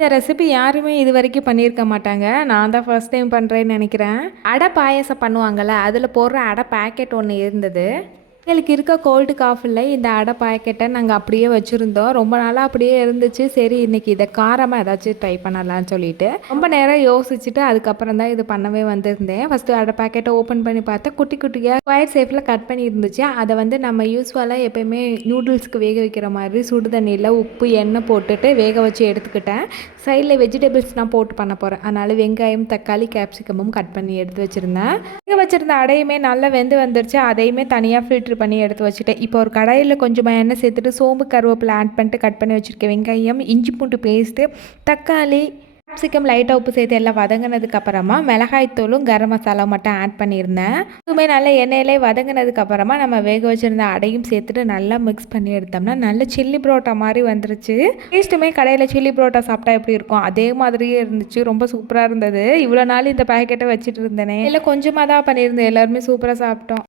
இந்த ரெசிபி யாருமே இதுவரைக்கும் பண்ணியிருக்க மாட்டாங்க. நான் தான் ஃபர்ஸ்ட் டைம் பண்ணுறேன்னு நெனைக்கிறேன். அடை பாயாசம் பண்ணுவாங்கல்ல, அதில போடுற அடை பாக்கெட் ஒண்ணு இருந்தது. எங்களுக்கு இருக்க கோல்டு காஃபில இந்த அடை பாக்கெட்ட நாங்க அப்படியே வச்சிருந்தோம். ரொம்ப நாளா அப்படியே இருந்துச்சு. சரி இன்னைக்கு இத காரமா ஏதாச்சும் ட்ரை பண்ணலான்னு சொல்லிட்டு, ரொம்ப நேரம் யோசிச்சுட்டு அதுக்கப்புறம் தான் இது பண்ணவே வந்திருந்தேன். ஃபர்ஸ்ட்டு அடை பாக்கெட்ட ஓப்பன் பண்ணி பார்த்தா, குட்டி குட்டியா ஸ்கொயர் ஷேப்ல கட் பண்ணி இருந்துச்சு. அத வந்து நம்ம யூசுவலா எப்பயுமே நூடுல்ஸ்க்கு வேக வைக்கிற மாதிரி சுடு தண்ணியில உப்பு, எண்ணெய் போட்டுட்டு வேக வச்சு எடுத்துக்கிட்டேன். சைடில் வெஜிடபிள்ஸ் நான் போட்டு பண்ண போறேன். அதனால வெங்காயம், தக்காளி, கேப்சிகமும் கட் பண்ணி எடுத்து வச்சிருந்தேன். வேக வச்சிருந்த அடையுமே நல்லா வெந்து வந்துருச்சு. அதையுமே தனியா ஃபில்டர் பண்ணி எடுத்து வச்சுட்டேன். இப்போ ஒரு கடாயில கொஞ்சமா எண்ணெய் சேர்த்துட்டு சோம்பு, கருவேப்பிலை ஆட் பண்ணிட்டு கட் பண்ணி வச்சிருக்க வெங்காயம், இஞ்சி பூண்டு பேஸ்ட்டு, தக்காளி, கேப்சிகம் லைட்டாக உப்பு சேர்த்து எல்லாம் வதங்கினதுக்கு அப்புறமா மிளகாய்த்தூளும் கரம் மசாலா மட்டும் ஆட் பண்ணியிருந்தேன். இதுவுமே நல்லா எண்ணெயிலே வதங்கினதுக்கு அப்புறமா நம்ம வேக வச்சிருந்த அடையும் சேர்த்துட்டு நல்லா மிக்ஸ் பண்ணி எடுத்தோம்னா நல்ல சில்லி புரோட்டா மாதிரி வந்துருச்சு. டேஸ்ட்டுமே கடையில் சில்லி புரோட்டா சாப்பிட்டா எப்படி இருக்கும் அதே மாதிரியே இருந்துச்சு. ரொம்ப சூப்பராக இருந்தது. இவ்வளோ நாள் இந்த பேக்கெட்டை வச்சுட்டு இருந்தேனே இல்லை கொஞ்சமாக தான் பண்ணியிருந்தேன். எல்லாருமே சூப்பராக சாப்பிட்டோம்.